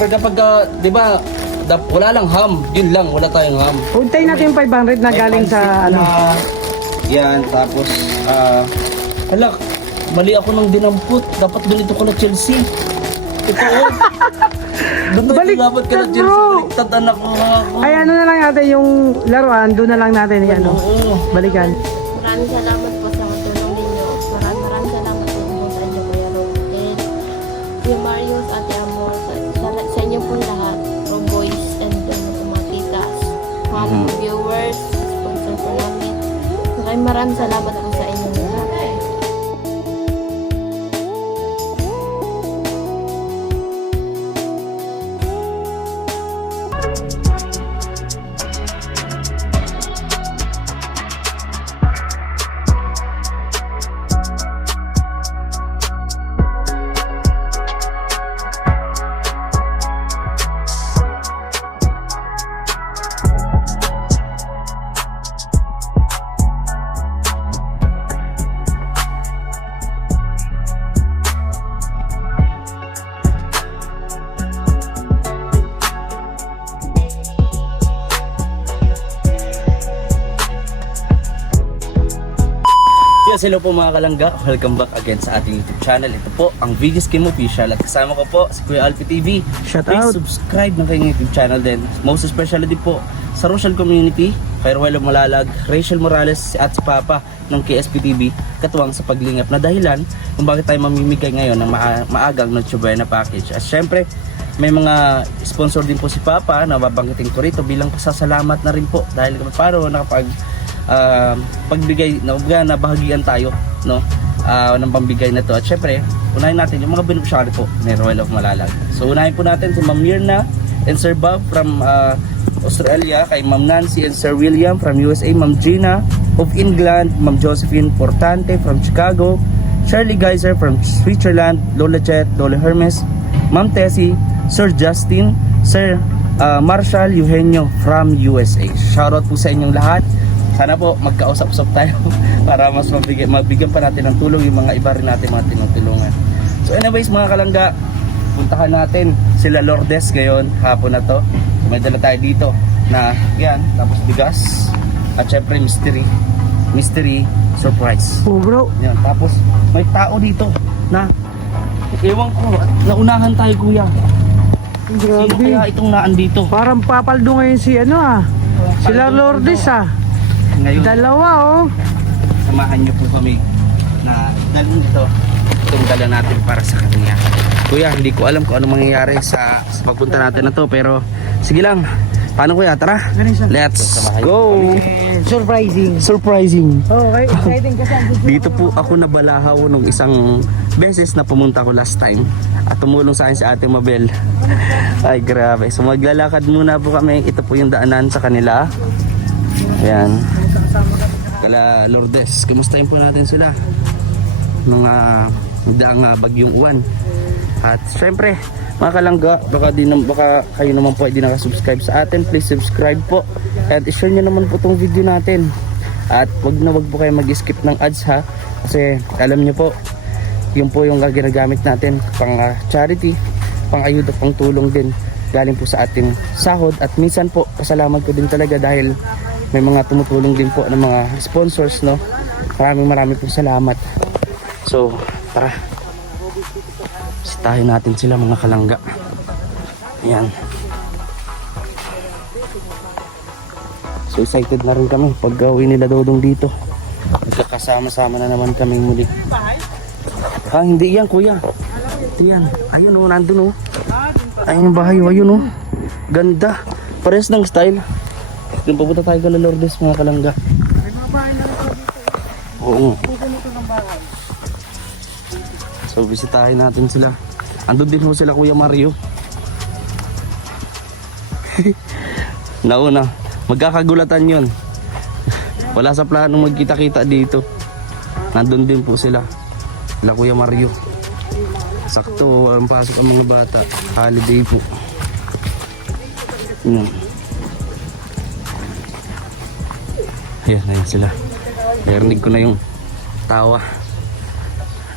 Siyempre kapag, di ba, wala lang ham. Yun lang, wala tayong ham. Untay natin yung 500 na galing sa ano. Yan, tapos, hala, mali ako nang dinampot. Dapat ganito ko na Chelsea. Ito, doon na dapat ka na Baliktad, Chelsea. bro. Baliktad, anak ko. Ay, ano na lang natin yung laruan, doon na lang natin yung ano. Oo. Balikan. Maraming salamat po sa tulong ninyo. Maraming salamat po sa inyo, Kuya Ron. And Kuya Marius, Ate Amor, sa inyo pong lahat, from boys and mga titas, mga viewers, sponsor po namin. Maraming salamat po sa inyo lahat. Yes, hello po mga kalangga. Welcome back again sa ating YouTube channel. Ito po ang Vegas Kim Official at kasama ko po si Kuya Alfie TV. Shout Please out. subscribe ng kanyang YouTube channel din. Most especially din po sa Rochelle Community, kay Ruelo Malalag, Rachel Morales at si Papa ng KSP TV, katuwang sa paglingap na dahilan kung bakit tayo mamimigay ngayon ng maagang Noche Buena package. At syempre, may mga sponsor din po si Papa na babanggitin ko rito bilang pasasalamat na rin po dahil paano nakapag pagbigay na bahagian tayo ng pambigay na to. At syempre unahin natin yung mga beneficiary po ni Royal of Malalag. So unahin po natin si Ma'am Mirna and Sir Bob from Australia, kay Ma'am Nancy and Sir William from USA, Ma'am Gina of England, Ma'am Josephine Portante from Chicago, Shirley Geyser from Switzerland, Lola Jet, Lola Hermes, Ma'am Tessie, Sir Justin, Sir Marshall Eugenio from USA. Shoutout po sa inyong lahat. Sana po magkausap-usap tayo para mas mabigyan pa natin ng tulong yung mga iba rin natin mga tinutulungan. So anyways mga kalangga, puntahan natin sila Lourdes ngayon, hapon na to. May dala tayo dito na yan, tapos bigas at syempre mystery surprise. Oh bro. Yan, tapos may tao dito na ewan ko, naunahan tayo kuya. Sino kaya Grabe. itong naandito? Parang papaldo ngayon si ano ah. Sila Lourdes ah. Ngayon, Dalawa oh. samahan niyo po kami na dalhin itong dala natin para sa kanya. Kuya, hindi ko alam kung ano mangyayari sa pagpunta natin na to, pero sige lang. Paano kuya? Tara, let's go! Surprising. Okay, exciting kasi. Dito po ako nabalahaw nung isang beses na pumunta ko last time at tumulong sa akin si Ate Mabel. Ay grabe. So maglalakad muna po kami. Ito po yung daanan sa kanila. Ayan. Kala Lourdes, kumustahin po natin sila mga daang bagyong uwan. At syempre mga kalangga, baka kayo naman po ay di nakasubscribe sa atin, please subscribe po at i-share nyo naman po itong video natin. At wag po kayo mag-skip ng ads ha, kasi alam nyo po yun po yung ginagamit natin pang charity, pang ayuda, pang tulong din galing po sa ating sahod. At minsan po pasalamat ko din talaga dahil may mga tumutulong din po ng mga sponsors, no? Maraming pong salamat. So, tara. Sitahin natin sila mga kalangga. Ayan. So, excited na rin kami pag uwi nila Dodong dito. Nagkakasama-sama na naman kami muli. Hindi yan kuya. Ito yan. Ayun o, nandun o. Ayun yung bahay o, ayun o. Ganda. Pares ng style. Doon papunta tayo kay Lourdes mga kalangga. Oo. So bisitahin natin sila. Andun din ho sila Kuya Mario. Nauna, magkakagulatan yun. Wala sa plano magkita-kita dito. Nandun din po sila. Sila Kuya Mario. Sakto ang pasok ang mga bata. Holiday po. Ayan sila. Narinig ko na yung tawa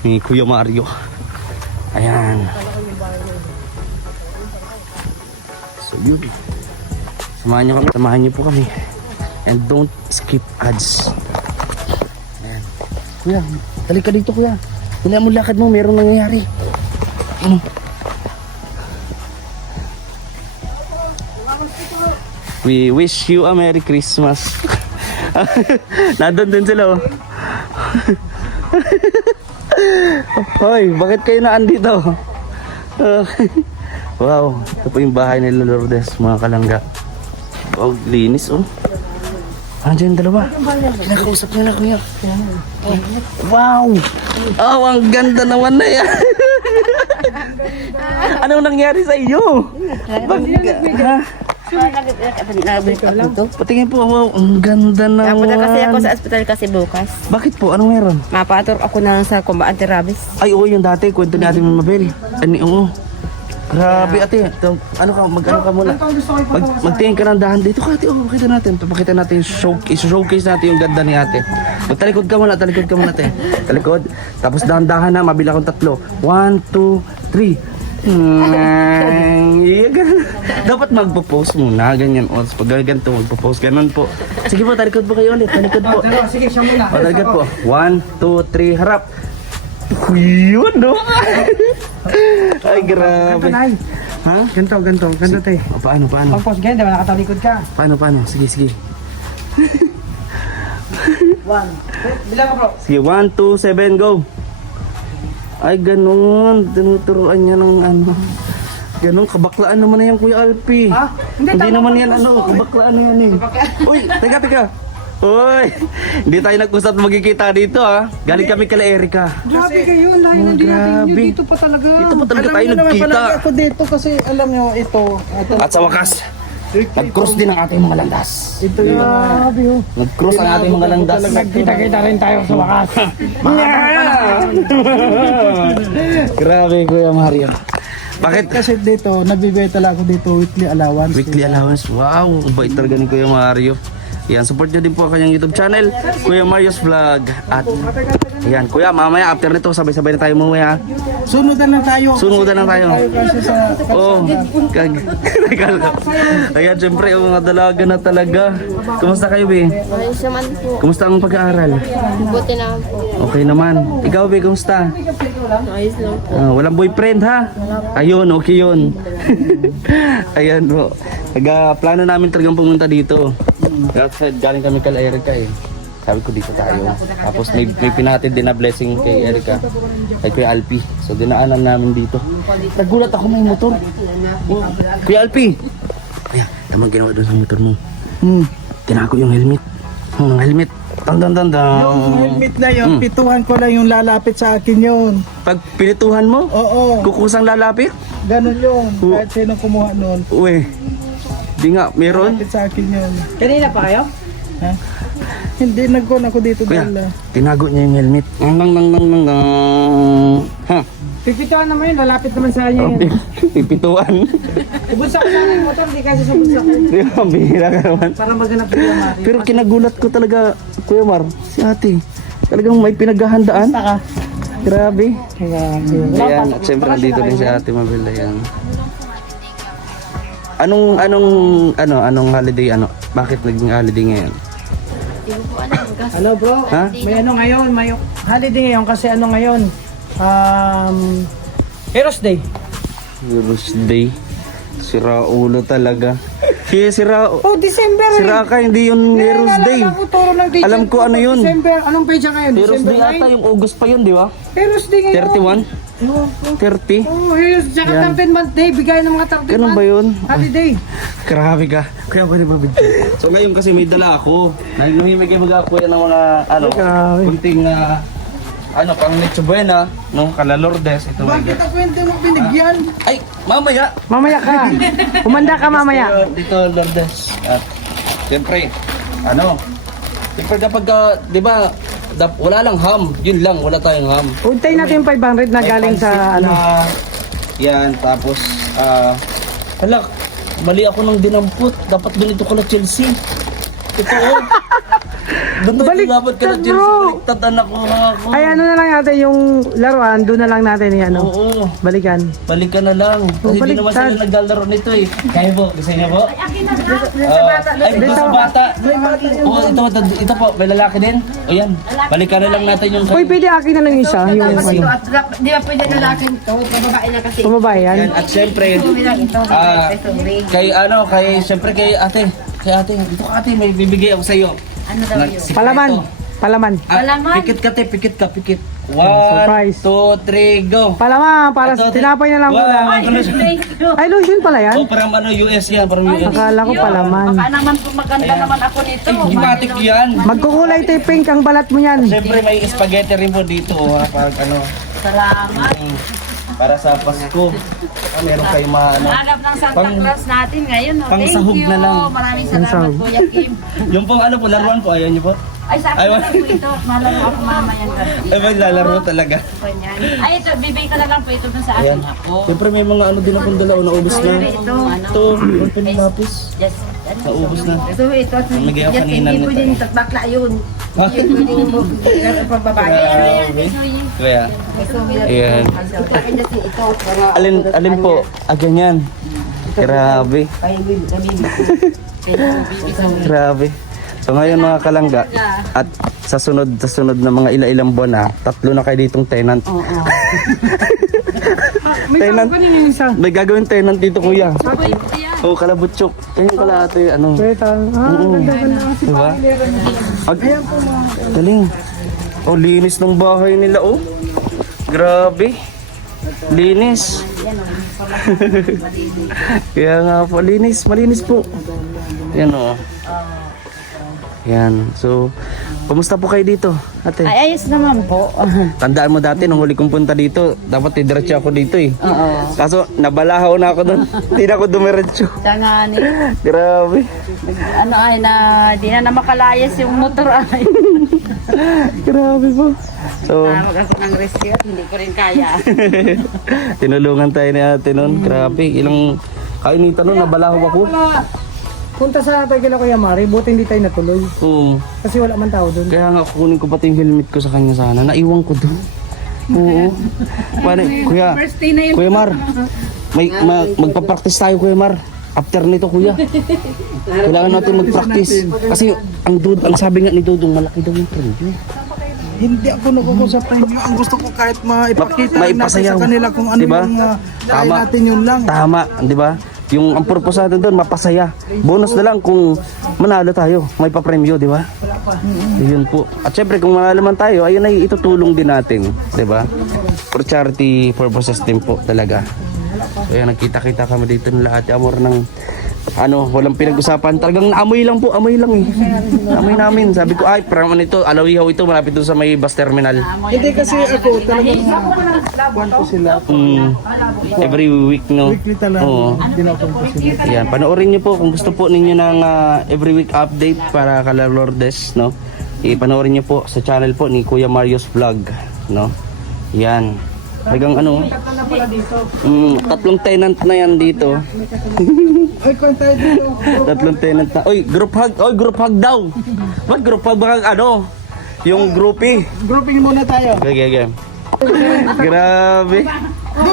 ni Kuya Mario. Ayan. Yun. Samahan niyo po kami. And don't skip ads. Ayan. Kuya, talik ka dito kuya. Wala mo lakad mo, meron nangyayari. We wish you a Merry Christmas. Nandun din sila oh. Hoy, bakit kayo naandito? Wow, ito po yung bahay nila Lourdes, mga kalangga. Oh, linis oh. Andiyan yung dalawa. Kinakausap niya na kuya. Wow! Oh, ang ganda naman na yan. Anong nangyari sa iyo? Ha? Patingin po, wow, ang ganda naman. Napunta kasi ako sa ospital kasi bukas. Bakit po? Anong meron? Mapatur ako na sa Combat Anti-Rabies. Ay, oo, yung dati, kwento ni Ate Mabel. Oo. Grabe, ate. Ano ka, mag-ano ka muna. Magtingin ka ng dahan dito ka, ate. Oh, pakita natin. Papakita natin yung showcase natin yung ganda ni ate. Magtalikod ka muna, ate. Talikod. Tapos dahan-dahan na, mabila akong 3. 1, 2, 3. Dapat magpo-post muna, ganyan. O, pag ganito, magpo-post. Ganon po. Sige po, talikod po kayo ulit. Talikod po. Sige, siya muna. O, talikod po. 1, 2, 3, harap. Yun, no? Ay, grabe. Ha? Ganto, te. O, paano? Pagpos ganyan, diba nakatalikod ka? Paano? Sige. Bilang ka bro. Sige, 1, 2, 7, go. Ay, ganun. Tinuturuan niya ng ano. Ganun, kabaklaan naman na yan, Kuya Alpi. Ha? Hindi tama naman pa yan, gusto. kabaklaan na yan eh. Uy, teka. Uy, hindi tayo nag-usap na magkikita dito ha. Galing kami kala Erika. Grabe kayo, layo na din natin grabe. yun. Dito pa talaga. Dito pa talaga Alam tayo niyo naman, nagkita. palagi ako dito kasi alam niyo ito. At sa wakas, nag-cross din ang ating mga landas. Ito yung... Grabe yun. Nag-cross ang ating mga landas. Nagkita-kita rin tayo sa wakas. Grabe, Kuya Mario. Bakit? Kasi dito, nagbibenta lang ako dito weekly allowance. Weekly allowance. Wow, ang bait talaga ni Kuya Mario. Yan, support nyo din po ang kanyang YouTube channel, Kuya Mario's Vlog. At yan, Kuya, mamaya after nito, sabay-sabay na tayo umuwi ha. Sunudan na tayo. Sunudan na tayo. Kasi sa... Oo. Ayan, syempre, yung mga dalaga na talaga. Kumusta kayo, Be? Ayos naman po. Kumusta ang pag-aaral? Buti naman po. Okay naman. Ikaw, Be, kumusta? Ayos lang po. Walang boyfriend, ha? Ayun, okay yun. Ayan po. Plano namin talagang pumunta dito. Outside, galing kami kay Erika eh. Sabi ko dito tayo. Tapos may pinatid din na blessing kay Erika. Kay Kuya Alpi. So dinaanan namin dito. Nagulat ako may motor. Kuya Alpi! Kuya, tamang ginawa doon sa motor mo. Tinago yung helmet. Helmet. Tandang. Yung helmet na yun, pituhan ko lang yung lalapit sa akin yun. Pag pinituhan mo, Oo, kukusang lalapit? ganun yun. Kahit sino kumuha nun, Uwe. Di nga, meron. lalapit sa akin yun. Kanina pa kayo? Ha? Hindi, nag-on ako dito Kuya, dahil... tinago niya yung helmet. Ha? Pipituhan naman yun, lalapit naman sa kanya yun. Pipituan. Ibunsa ko lang yung motor, di kasi sa bunsa ko. Di ba, bihira ka naman. Para maganap ko yung mari. Pero kinagulat ko talaga, Kuya Mar, si ate. Talagang may pinaghahandaan. Saka, Grabe. kaya... Ayan, at syempre nandito din si ate Mabel. Ayan. Anong holiday, bakit naging holiday ngayon? Hindi ko po alam. Kasi Ano bro? Ha? May ano ngayon, may holiday ngayon kasi ano ngayon? Heroes Day. Heroes Day. Sira ulo talaga. Sira Oh, December eh. Sira ka, hindi yun Heroes Day. Alam ko ano yun. December, anong page ngayon? Heroes December Day ata, yung August pa yun, di ba? 9? Heroes Day ngayon. 31? 30? Oh, Heroes, tsaka 13th month day, bigay ng mga 13th Ganun month. ba yun? Holiday. Grabe ka. Kaya pwede ba video? So ngayon kasi may dala ako. Nahimigay mag-akuya ng mga Grabe. kunting pang Leche Buena, no? Kala Lourdes. Ito Bakit ako hindi mo binigyan? Ay, mamaya. Mamaya ka. Umanda ka mamaya. Dito Lourdes. At siyempre, siyempre kapag, di ba, wala lang ham. Yun lang, wala tayong ham. Untay natin yung 500 na May galing sa pansit ano. na- Yan, tapos, hala, mali ako ng dinampot. Dapat ganito ko na Chelsea. Totoo. Lumabot ka na, Baliktad, James. bro. Baliktad, anak ko. Ako. Ay, ano na lang natin yung laruan, doon na lang natin ano. Oo. Balikan. Balikan na lang. Kasi hindi naman baliktad. sila naglalaro nito eh. Kaya po, gusto niyo po? Ay, dito sa bata. Oo, ito po, may lalaki din. O yan, balikan na lang natin yung Uy, pwede akin na lang isa. Yung ano. Di ba pwede lalaki ito? Babae na kasi. Pumabay yan. yan. At syempre, syempre kay ate, ito ka ate, may bibigay ako sa iyo. Ano daw yun? Palaman. Palaman. Pikit ka te, pikit ka, pikit. 1, Surprise. 2, 3, go. Palaman, para sa tinapay na lang ko lang. Ay, lotion pala yan. Oh, parang US yan, parang US. Akala ko palaman. Baka naman po maganda naman ako nito. Gimatic yan. Magkukulay tayo pink ang balat mo yan. Siyempre may spaghetti rin po dito, ha, pag ano. Salamat. Para sa Pasko. Meron kayo Hanap ng Santa Pang- Claus natin ngayon. No? pang Thank sahog you. na lang. Maraming Pang salamat sahog. Kuya Kim. Yung pong ano po, laruan po, ayan niyo po. Ay, sa Ay, akin na lang po ito. Malaro ako mamaya. Ay, may lalaro talaga. Ay, ito. Bibigay ka na lang po ito dun sa Ayan. akin ako. Siyempre may mga ano din akong dala, naubos na. Ito. Ito, open lapis. Yes. Naubos na. Ito. Namigay ako kanina Hindi nito. po din bakla yun. Ha? Pag babae. Grabe. Kaya, ayan. Ito. Alin po? Ah, ganyan. Grabe. Grabe. So ngayon mga kalangga, at sa sunod na mga ilang buwan na, 3 na kayo ditong tenant. May Tenant. tawag kanina yung isa. May gagawin tenant dito kuya. Oh, kalabutsyok. Yan yung kalate, ano. Wait, ganda. Diba? Galing. Oh, linis ng bahay nila, oh. Grabe. Linis. Kaya nga po, malinis po. Yan, oh. Yan. So, kumusta po kayo dito, ate? Ay, ayos naman po. Tandaan mo dati, nung huli kong punta dito, dapat didiretso ako dito eh. Oo. Kaso, nabalahaw na ako doon. Hindi na ako dumiretso. Siya nga ni. Grabe. Ano ay na, di na makalayas yung motor ay. Grabe po. So, Tawag ako ng rescue at hindi ko rin kaya. tinulungan tayo ni ate noon. Grabe. Ilang kainitan noon, nabalahaw ako. Punta sa Pagkila Kuya Mari, buti hindi tayo natuloy. Oo. Kasi wala man tao doon. Kaya nga kukunin ko pati yung helmet ko sa kanya sana. Naiwan ko doon. Oo. Paano, Kuya Mar, magpa-practice tayo Kuya Mar. After nito Kuya. Kailangan natin mag-practice. Kasi ang sabi nga ni Dudong, malaki daw yung premyo. Hindi ako nakukuha sa premyo. Ang gusto ko kahit maipakita natin maipasayaw. sa kanila kung ano Diba? yung kaya Tama. natin yun lang. Tama, di ba? Yung ang purpose natin doon, mapasaya. Bonus na lang kung manalo tayo, may pa-premyo, di ba? Yun po. At syempre kung manalo man tayo, ayun ay itutulong din natin, di ba? For charity purposes din po talaga. Kaya nagkita-kita kami dito nila Ate Amor ng walang pinag-usapan. Talagang amoy lang po, amoy lang eh. Amoy namin. Sabi ko, ay, parang ito, alawihaw ito, malapit doon sa may bus terminal. Hindi kasi ako talagang kuhan ko sila. Every week, no? Weekly talaga. Oo. Dinapunta sila. Yan, panoorin niyo po kung gusto po ninyo ng every week update para kala Lourdes, no? Ipanoorin niyo po sa channel po ni Kuya Mario's Vlog, no? Yan. Talagang 3 tenant na yan dito. Ay, kuhan tayo dito. 3 tenant na. Oy, group hug. Oy, group hug daw. Wag group hug baka yung groupie. Grouping muna tayo. Okay. Grabe.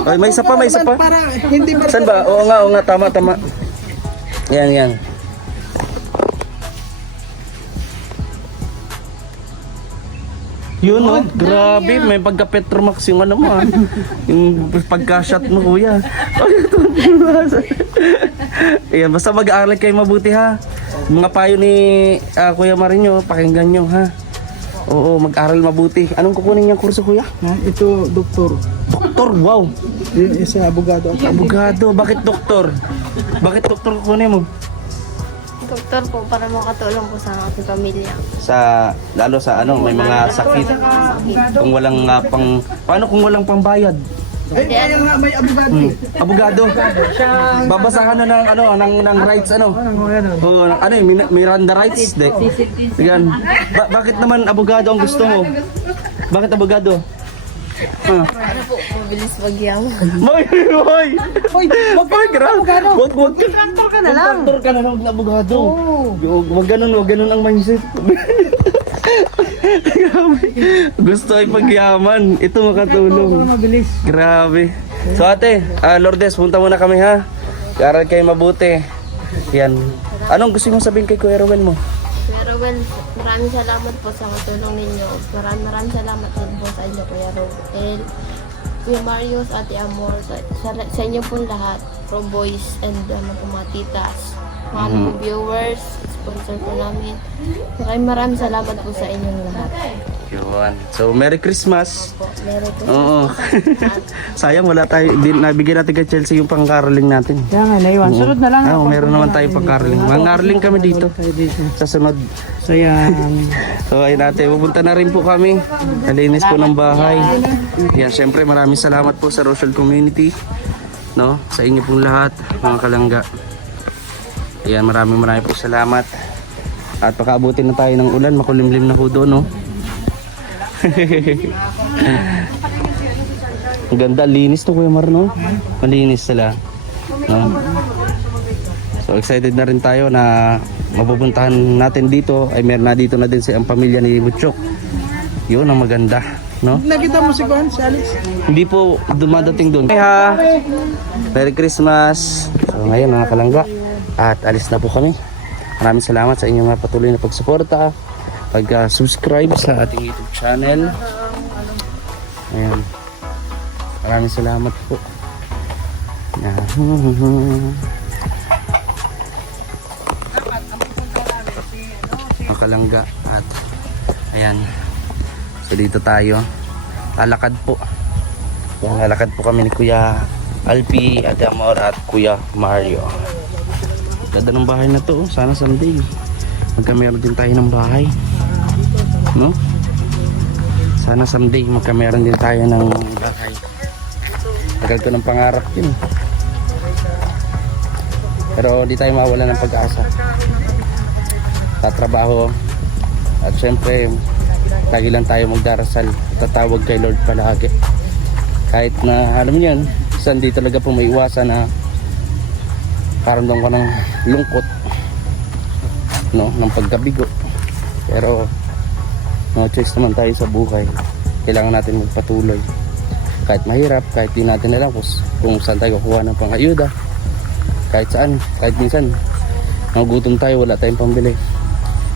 Oy, may isa pa. Para hindi ba Saan ba? Oo nga, tama. Yan. Yun oh, grabe, may pagka Petromax yung ano mo yung pagka-shot mo kuya. Ayan, basta mag-aaral kayo mabuti ha. Mga payo ni Kuya Marinho, pakinggan nyo ha. Oo, mag-aral mabuti. Anong kukunin niyang kurso kuya? Ito, doktor. Doktor, wow. Yung isa, abogado. Abogado, bakit doktor? Bakit doktor kukunin mo? Doktor po para makatulong po sa aking pamilya. Lalo sa may mga sakit. Kung walang paano kung walang pambayad? Ay, kaya nga may abogado. Abogado. Babasahan na ng rights Oo, Miranda rights. Yan. Bakit naman abogado ang gusto mo? Bakit abogado? Ano po, mabilis magyaman. Boy! Boy! Hoy, Boy, grabe! Wag ka! Tractor ka na lang. Tractor ka na lang, abogado. Oo. Wag ganun ang mindset. Grabe. Gusto ay pagyaman. Ito makatulong. Mabilis. Grabe. So ate, Lourdes, punta muna kami ha. Aral kayo mabuti. Yan. Anong gusto mong sabihin kay Kuya Rowel mo? Pero well, maraming salamat po sa katulong ninyo. Maraming salamat din po sa inyo, Kuya Rowel, Kuya Marius, Ate Amor, sa inyo pong lahat, Pro Boys and mga titas, mga viewers, sponsor po namin. Maraming salamat po sa inyong lahat. Yun. So, Merry Christmas. Po, meron po. Oo. Sayang wala tayo, nabigyan natin kay Chelsea yung pang-caroling natin. Kaya nga, naiwan. Sunod na lang. Meron naman tayo pang-caroling. Mang-caroling kami dito. Tayo dito. Sa sunod. So yan. So ayun natin, pupunta na rin po kami. Nalinis po ng bahay. Yan, syempre maraming salamat po sa Rochelle Community. No? Sa inyo pong lahat, mga kalangga. Yan, maraming po salamat. At pakaabutin na tayo ng ulan, makulimlim na ho doon, no? Ang ganda, linis to Kuya Mar, no? Malinis sila. No? So excited na rin tayo na mapupuntahan natin dito. Ay meron na dito na din ang pamilya ni Butchok. Yun ang maganda, no? Nakita mo si Juan, si Alex? Hindi po dumadating doon. Hey ha! Merry Christmas! So ngayon mga kalangga, at alis na po kami. Maraming salamat sa inyong mga patuloy na pagsuporta, pag-subscribe sa ating YouTube channel. Ayan. Maraming salamat po. Mga kalangga, at ayan. So dito tayo. Lalakad po. Yan, lalakad po kami ni Kuya Alpi, Ate Amor at Kuya Mario. Ganda ng bahay na to. Sana someday magkameron din tayo ng bahay, no? Sana someday magkameron din tayo ng bahay. Tagal ko ng pangarap yun. Pero di tayo mawala ng pag-asa. Tatrabaho. At syempre lagi lang tayo magdarasal, tatawag kay Lord palagi. Kahit na alam niyo yun, saan di talaga po may iwasan na karamdam ko ng lungkot, no, ng pagkabigo. Pero no choice naman tayo sa buhay. Kailangan natin magpatuloy. Kahit mahirap, kahit di natin alam kung saan tayo kukuha ng pang-ayuda. Kahit saan, kahit minsan nagugutom tayo, wala tayong pambili.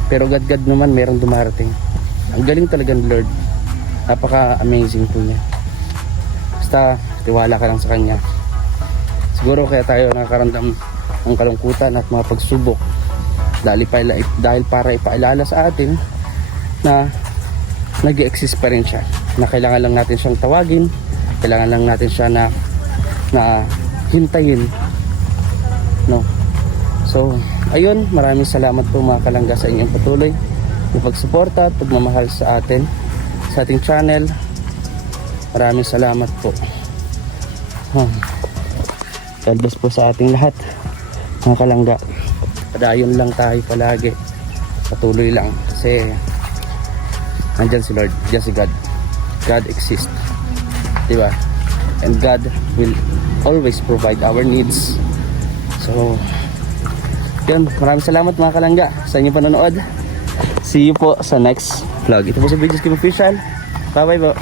Pero God naman merong dumarating. Ang galing talaga ng Lord. Napaka-amazing po niya. Basta tiwala ka lang sa Kanya. Siguro kaya tayo nakakaramdam ng kalungkutan at mga pagsubok dahil para ipaalala sa atin na nag-exist pa rin siya, na kailangan lang natin siyang tawagin, kailangan lang natin siya na hintayin, no? So ayun, maraming salamat po mga kalangga sa inyong patuloy na pagsuporta at pagmamahal sa atin, sa ating channel. Maraming salamat po. God bless po sa ating lahat, mga kalangga. Padayon lang tayo palagi, patuloy lang, kasi nandyan si Lord, nandyan si God. God exists, diba? And God will always provide our needs. So yun, maraming salamat mga kalangga sa inyong panonood. See you po sa next vlog. Ito po sa Videos Kim Official. Bye bye po.